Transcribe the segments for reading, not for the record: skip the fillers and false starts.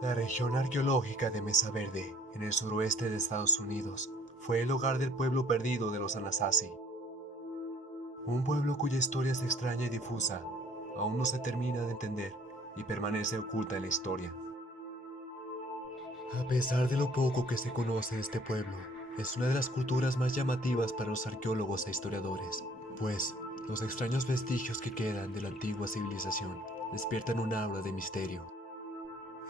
La región arqueológica de Mesa Verde, en el suroeste de Estados Unidos, fue el hogar del pueblo perdido de los Anasazi. Un pueblo cuya historia es extraña y difusa, aún no se termina de entender y permanece oculta en la historia. A pesar de lo poco que se conoce de este pueblo, es una de las culturas más llamativas para los arqueólogos e historiadores, pues los extraños vestigios que quedan de la antigua civilización despiertan un aura de misterio.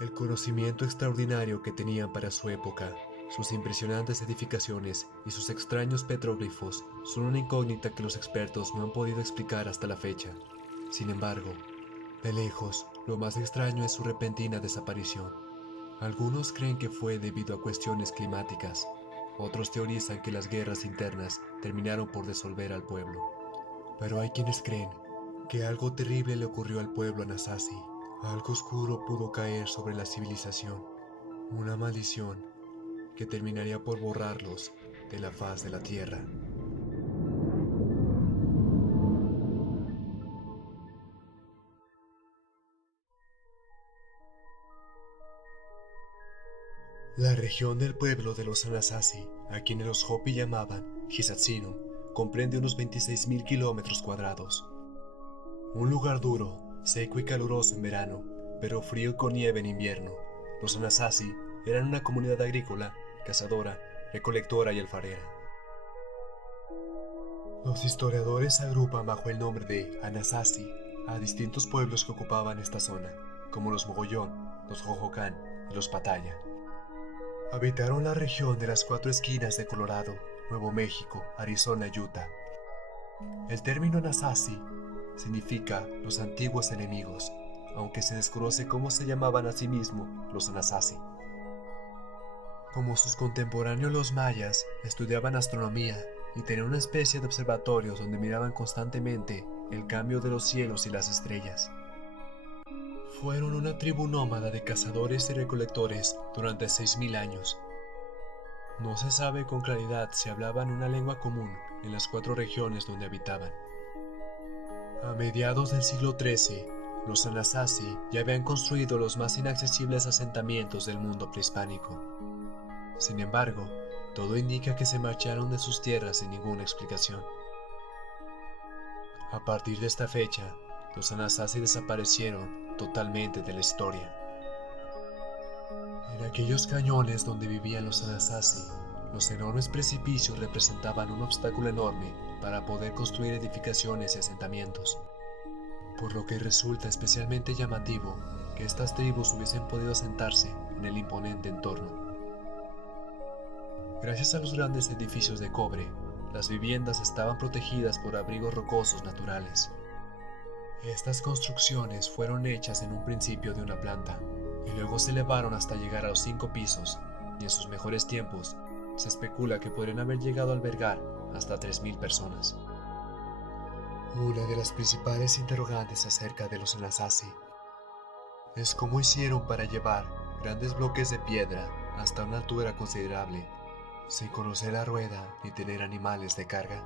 El conocimiento extraordinario que tenían para su época, sus impresionantes edificaciones y sus extraños petróglifos son una incógnita que los expertos no han podido explicar hasta la fecha. Sin embargo, de lejos, lo más extraño es su repentina desaparición. Algunos creen que fue debido a cuestiones climáticas, otros teorizan que las guerras internas terminaron por disolver al pueblo. Pero hay quienes creen que algo terrible le ocurrió al pueblo Anasazi. Algo oscuro pudo caer sobre la civilización, una maldición que terminaría por borrarlos de la faz de la tierra. La región del pueblo de los Anasazi, a quienes los Hopi llamaban Hisatsinum, comprende unos 26.000 kilómetros cuadrados. Un lugar duro, seco y caluroso en verano, pero frío y con nieve en invierno. Los Anasazi eran una comunidad agrícola, cazadora, recolectora y alfarera. Los historiadores agrupan bajo el nombre de Anasazi a distintos pueblos que ocupaban esta zona, como los Mogollón, los Hohokam y los Pataya. Habitaron la región de las cuatro esquinas de Colorado, Nuevo México, Arizona y Utah. El término Anasazi significa los antiguos enemigos, aunque se desconoce cómo se llamaban a sí mismos los Anasazi. Como sus contemporáneos los mayas, estudiaban astronomía y tenían una especie de observatorios donde miraban constantemente el cambio de los cielos y las estrellas. Fueron una tribu nómada de cazadores y recolectores durante 6.000 años. No se sabe con claridad si hablaban una lengua común en las cuatro regiones donde habitaban. A mediados del siglo XIII, los Anasazi ya habían construido los más inaccesibles asentamientos del mundo prehispánico. Sin embargo, todo indica que se marcharon de sus tierras sin ninguna explicación. A partir de esta fecha, los Anasazi desaparecieron totalmente de la historia. En aquellos cañones donde vivían los Anasazi, los enormes precipicios representaban un obstáculo enorme para poder construir edificaciones y asentamientos, por lo que resulta especialmente llamativo que estas tribus hubiesen podido asentarse en el imponente entorno. Gracias a los grandes edificios de cobre, las viviendas estaban protegidas por abrigos rocosos naturales. Estas construcciones fueron hechas en un principio de una planta y luego se elevaron hasta llegar a los 5 pisos, y en sus mejores tiempos se especula que podrían haber llegado a albergar hasta 3.000 personas. Una de las principales interrogantes acerca de los Anasazi es cómo hicieron para llevar grandes bloques de piedra hasta una altura considerable, sin conocer la rueda ni tener animales de carga.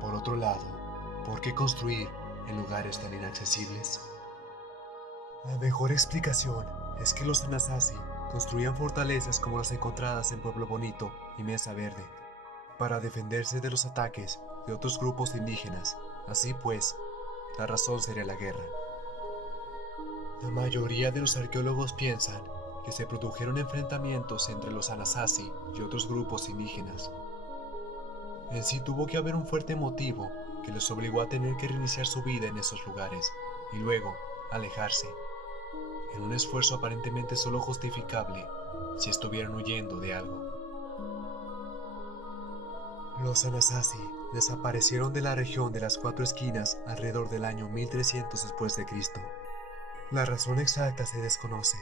Por otro lado, ¿por qué construir en lugares tan inaccesibles? La mejor explicación es que los Anasazi construían fortalezas como las encontradas en Pueblo Bonito y Mesa Verde, para defenderse de los ataques de otros grupos indígenas. Así pues, la razón sería la guerra. La mayoría de los arqueólogos piensan que se produjeron enfrentamientos entre los Anasazi y otros grupos indígenas. En sí tuvo que haber un fuerte motivo que les obligó a tener que reiniciar su vida en esos lugares y luego alejarse, en un esfuerzo aparentemente solo justificable si estuvieran huyendo de algo. Los Anasazi desaparecieron de la región de las cuatro esquinas alrededor del año 1300 después de Cristo. La razón exacta se desconoce,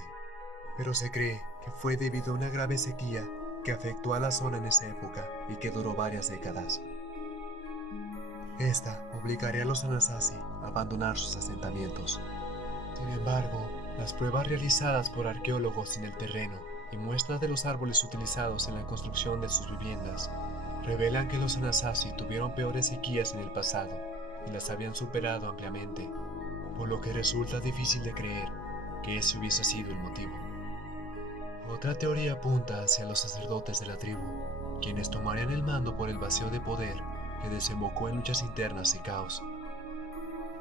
pero se cree que fue debido a una grave sequía que afectó a la zona en esa época y que duró varias décadas. Esta obligaría a los Anasazi a abandonar sus asentamientos. Sin embargo, las pruebas realizadas por arqueólogos en el terreno y muestras de los árboles utilizados en la construcción de sus viviendas revelan que los Anasazi tuvieron peores sequías en el pasado y las habían superado ampliamente, por lo que resulta difícil de creer que ese hubiese sido el motivo. Otra teoría apunta hacia los sacerdotes de la tribu, quienes tomarían el mando por el vacío de poder que desembocó en luchas internas y caos.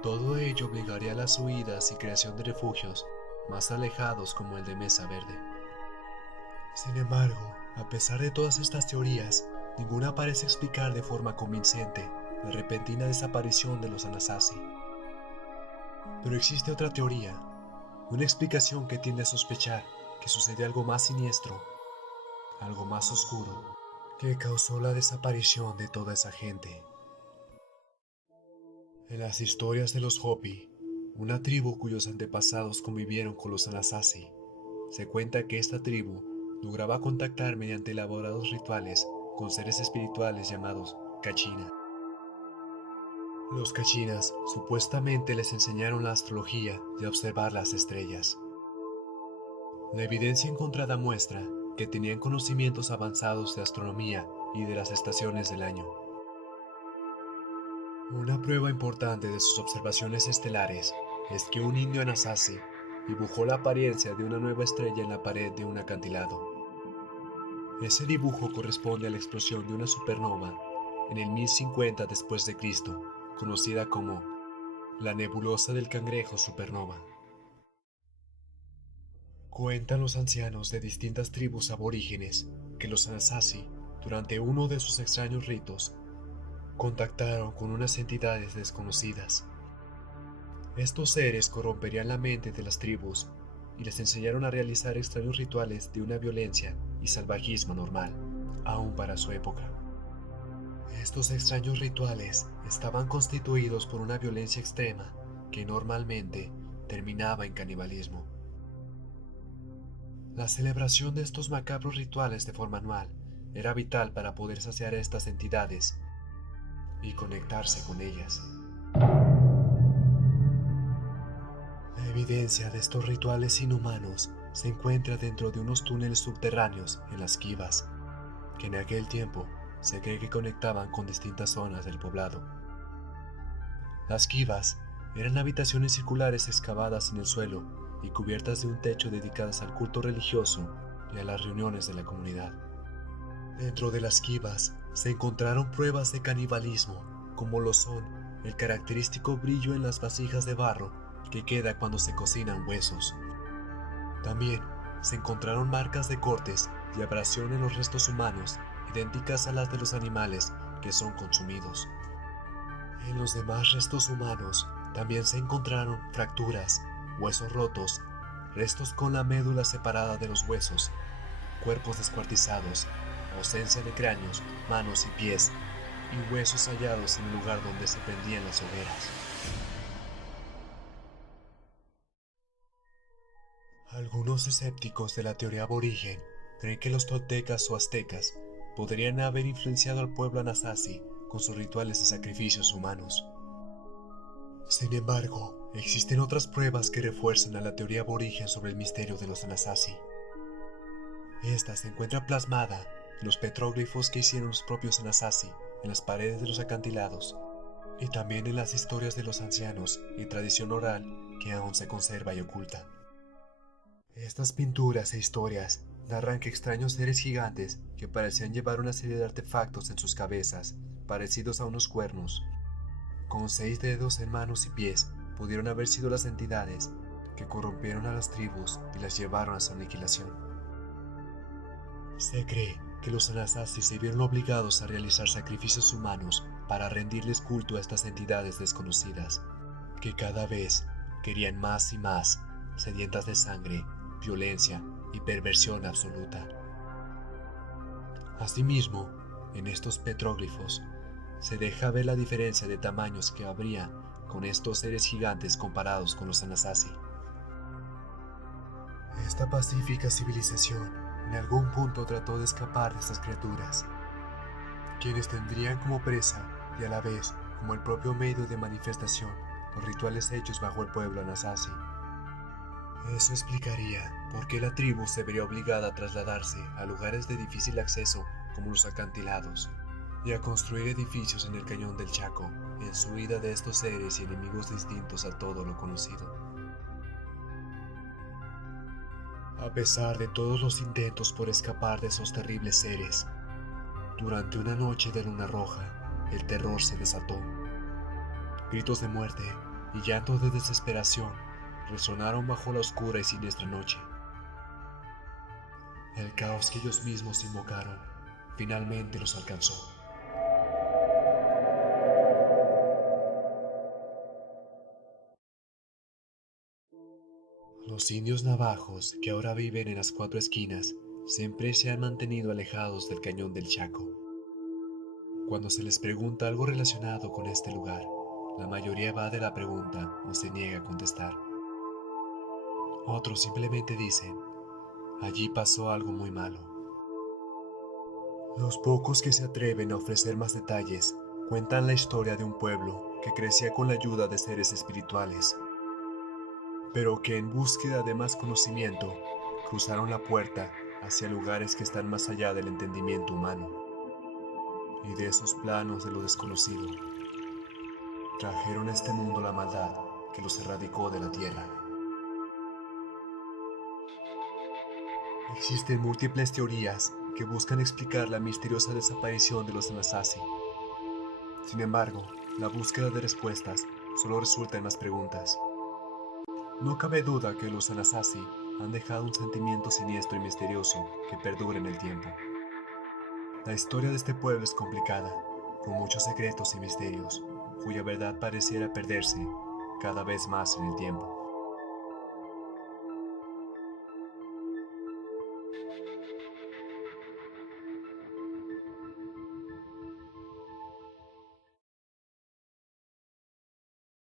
Todo ello obligaría a las huidas y creación de refugios más alejados como el de Mesa Verde. Sin embargo, a pesar de todas estas teorías, ninguna parece explicar de forma convincente la repentina desaparición de los Anasazi. Pero existe otra teoría, una explicación que tiende a sospechar que sucedió algo más siniestro, algo más oscuro, que causó la desaparición de toda esa gente. En las historias de los Hopi, una tribu cuyos antepasados convivieron con los Anasazi, se cuenta que esta tribu lograba contactar mediante elaborados rituales con seres espirituales llamados Kachina. Los Kachinas supuestamente les enseñaron la astrología y a observar las estrellas. La evidencia encontrada muestra que tenían conocimientos avanzados de astronomía y de las estaciones del año. Una prueba importante de sus observaciones estelares es que un indio Anasazi dibujó la apariencia de una nueva estrella en la pared de un acantilado. Ese dibujo corresponde a la explosión de una supernova en el 1050 después de Cristo, conocida como la nebulosa del Cangrejo supernova. Cuentan los ancianos de distintas tribus aborígenes que los Anasazi, durante uno de sus extraños ritos, contactaron con unas entidades desconocidas. Estos seres corromperían la mente de las tribus y les enseñaron a realizar extraños rituales de una violencia y salvajismo normal, aún para su época. Estos extraños rituales estaban constituidos por una violencia extrema que normalmente terminaba en canibalismo. La celebración de estos macabros rituales de forma anual era vital para poder saciar a estas entidades y conectarse con ellas. La evidencia de estos rituales inhumanos se encuentra dentro de unos túneles subterráneos en las Kivas, que en aquel tiempo se cree que conectaban con distintas zonas del poblado. Las Kivas eran habitaciones circulares excavadas en el suelo y cubiertas de un techo dedicadas al culto religioso y a las reuniones de la comunidad. Dentro de las Kivas se encontraron pruebas de canibalismo, como lo son el característico brillo en las vasijas de barro que queda cuando se cocinan huesos. También se encontraron marcas de cortes y abrasión en los restos humanos, idénticas a las de los animales que son consumidos. En los demás restos humanos también se encontraron fracturas, huesos rotos, restos con la médula separada de los huesos, cuerpos descuartizados, ausencia de cráneos, manos y pies, y huesos hallados en el lugar donde se prendían las hogueras. Algunos escépticos de la teoría aborigen creen que los toltecas o aztecas podrían haber influenciado al pueblo Anasazi con sus rituales de sacrificios humanos. Sin embargo, existen otras pruebas que refuerzan a la teoría aborigen sobre el misterio de los Anasazi. Esta se encuentra plasmada en los petróglifos que hicieron los propios Anasazi en las paredes de los acantilados, y también en las historias de los ancianos y tradición oral que aún se conserva y oculta. Estas pinturas e historias narran que extraños seres gigantes que parecían llevar una serie de artefactos en sus cabezas, parecidos a unos cuernos, con 6 dedos en manos y pies, pudieron haber sido las entidades que corrompieron a las tribus y las llevaron a su aniquilación. Se cree que los Anasazi se vieron obligados a realizar sacrificios humanos para rendirles culto a estas entidades desconocidas, que cada vez querían más y más, sedientas de sangre, violencia y perversión absoluta. Asimismo, en estos petróglifos se deja ver la diferencia de tamaños que habría con estos seres gigantes comparados con los Anasazi. Esta pacífica civilización en algún punto trató de escapar de estas criaturas, quienes tendrían como presa y a la vez como el propio medio de manifestación los rituales hechos bajo el pueblo Anasazi. Eso explicaría por qué la tribu se vería obligada a trasladarse a lugares de difícil acceso como los acantilados y a construir edificios en el cañón del Chaco en su huida de estos seres y enemigos distintos a todo lo conocido. A pesar de todos los intentos por escapar de esos terribles seres, durante una noche de luna roja, el terror se desató. Gritos de muerte y llantos de desesperación resonaron bajo la oscura y siniestra noche. El caos que ellos mismos invocaron finalmente los alcanzó. Los indios navajos que ahora viven en las cuatro esquinas siempre se han mantenido alejados del cañón del Chaco. Cuando se les pregunta algo relacionado con este lugar, la mayoría evade la pregunta o se niega a contestar. Otros simplemente dicen, allí pasó algo muy malo. Los pocos que se atreven a ofrecer más detalles cuentan la historia de un pueblo que crecía con la ayuda de seres espirituales, pero que en búsqueda de más conocimiento cruzaron la puerta hacia lugares que están más allá del entendimiento humano y de esos planos de lo desconocido. Trajeron a este mundo la maldad que los erradicó de la tierra. Existen múltiples teorías que buscan explicar la misteriosa desaparición de los Anasazi. Sin embargo, la búsqueda de respuestas solo resulta en más preguntas. No cabe duda que los Anasazi han dejado un sentimiento siniestro y misterioso que perdura en el tiempo. La historia de este pueblo es complicada, con muchos secretos y misterios, cuya verdad pareciera perderse cada vez más en el tiempo.